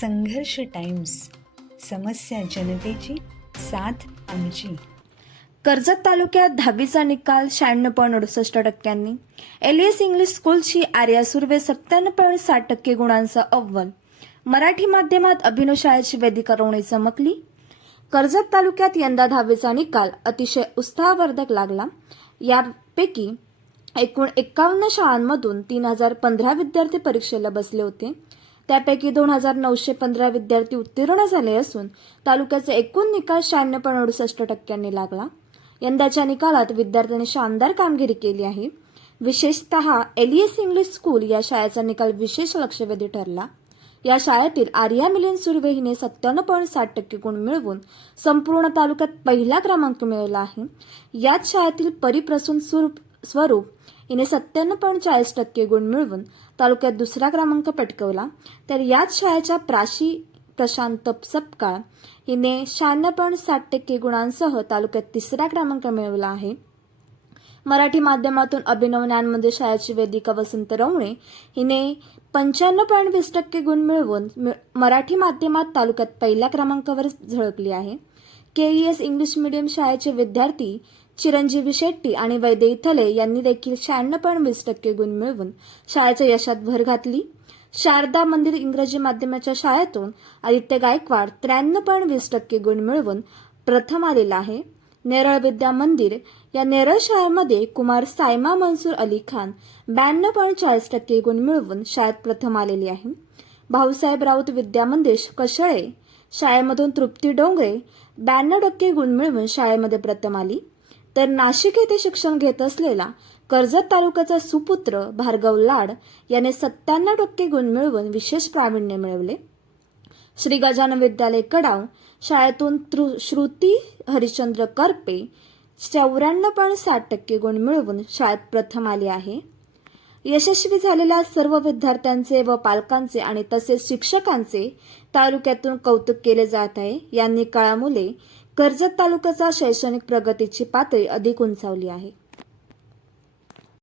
संघर्ष टाइम्स. समस्या जनतेची साथ आमची. कर्जत तालुक्यात दहावीचा निकाल शहाण्णव पॉईंट अडुसष्ट टक्क्यांनी. एलियस इंग्लिश स्कूलची आर्या सुर्वे सत्त्याण्णव पॉईंट साठ टक्के गुणांचा अव्वल. मराठी माध्यमात अभिनव शाळेची वेदिका रोवणी चमकली. कर्जत तालुक्यात यंदा दहावीचा निकाल अतिशय उत्साहवर्धक लागला. यापैकी एकूण एकावन्न शाळांमधून तीन हजार पंधरा विद्यार्थी परीक्षेला बसले होते. त्यापैकी दोन हजार नऊशे पंधरा विद्यार्थी उत्तीर्ण झाले असून तालुक्याचा एकूण निकाल शहाण्णव पॉईंट अडुसष्ट टक्क्यांनी लागला. यंदाच्या निकालात विद्यार्थ्यांनी शानदार कामगिरी केली आहे. विशेषतः एलियस इंग्लिश स्कूल या शाळेचा निकाल विशेष लक्षवेधी ठरला. या शाळेतील आर्या मिलियन सुर्वे हिने सत्त्याण्णव पॉईंट साठ टक्के गुण मिळवून संपूर्ण तालुक्यात पहिला क्रमांक मिळवला आहे. याच शाळेतील परिप्रसून सुर स्वरूप हिने सत्त्याण्णव पॉईंट चाळीस टक्के गुण मिळवून तालुक्यात दुसरा क्रमांक पटकवला. तर याच शाळेच्या प्राशी प्रशांत सपकाळ हिने शहाण्णव पॉईंट साठ टक्के गुणांसह तालुक्यात तिसरा क्रमांक मिळवला आहे. मराठी माध्यमातून अभिनव ज्ञानमध्ये शाळेची वेदिका वसंत रवणे हिने पंच्याण्णव पॉईंट वीस टक्के गुण मिळवून मराठी माध्यमात तालुक्यात पहिल्या क्रमांकावर झळकली आहे. केईएस इंग्लिश मीडियम शाळेचे विद्यार्थी चिरंजीवी शेट्टी आणि वैदेही थले यांनी देखील शहाण्णव पॉईंट वीस टक्के गुण मिळवून शाळेच्या यशात भर घातली. शारदा मंदिर इंग्रजी माध्यमाच्या शाळेतून आदित्य गायकवाड त्र्याण्णव पॉईंट वीस टक्के गुण मिळवून प्रथम आलेला आहे. नेरळ विद्या मंदिर या नेरळ शाळेमध्ये कुमार सायमा मनसूर अली खान ब्याण्णव पॉईंट चाळीस टक्के गुण मिळवून शाळेत प्रथम आलेली आहे. भाऊसाहेब राऊत विद्या मंदिर कशळे शाळेमधून तृप्ती डोंगरे ब्याण्णव टक्के गुण मिळवून शाळेमध्ये प्रथम आली. तर नाशिक येथे शिक्षण घेत असलेला कर्जत तालुक्याचा सुपुत्र भार्गव लाड याने सत्त्याण्णव टक्के गुण मिळवून विशेष प्रावीण्य मिळवले. श्री गजानन विद्यालय कडाव शाळेतून त्रु श्रुती हरिश्चंद्र करपे चौऱ्याण्णव पॉईंट साठ टक्के गुण मिळवून शाळेत प्रथम आली आहे. यशस्वी झालेल्या सर्व विद्यार्थ्यांचे व पालकांचे आणि तसेच शिक्षकांचे तालुक्यातून कौतुक केले जात आहे. या निकाळामुळे कर्जत तालुक्याचा शैक्षणिक प्रगतीची पातळी अधिक उंचावली आहे.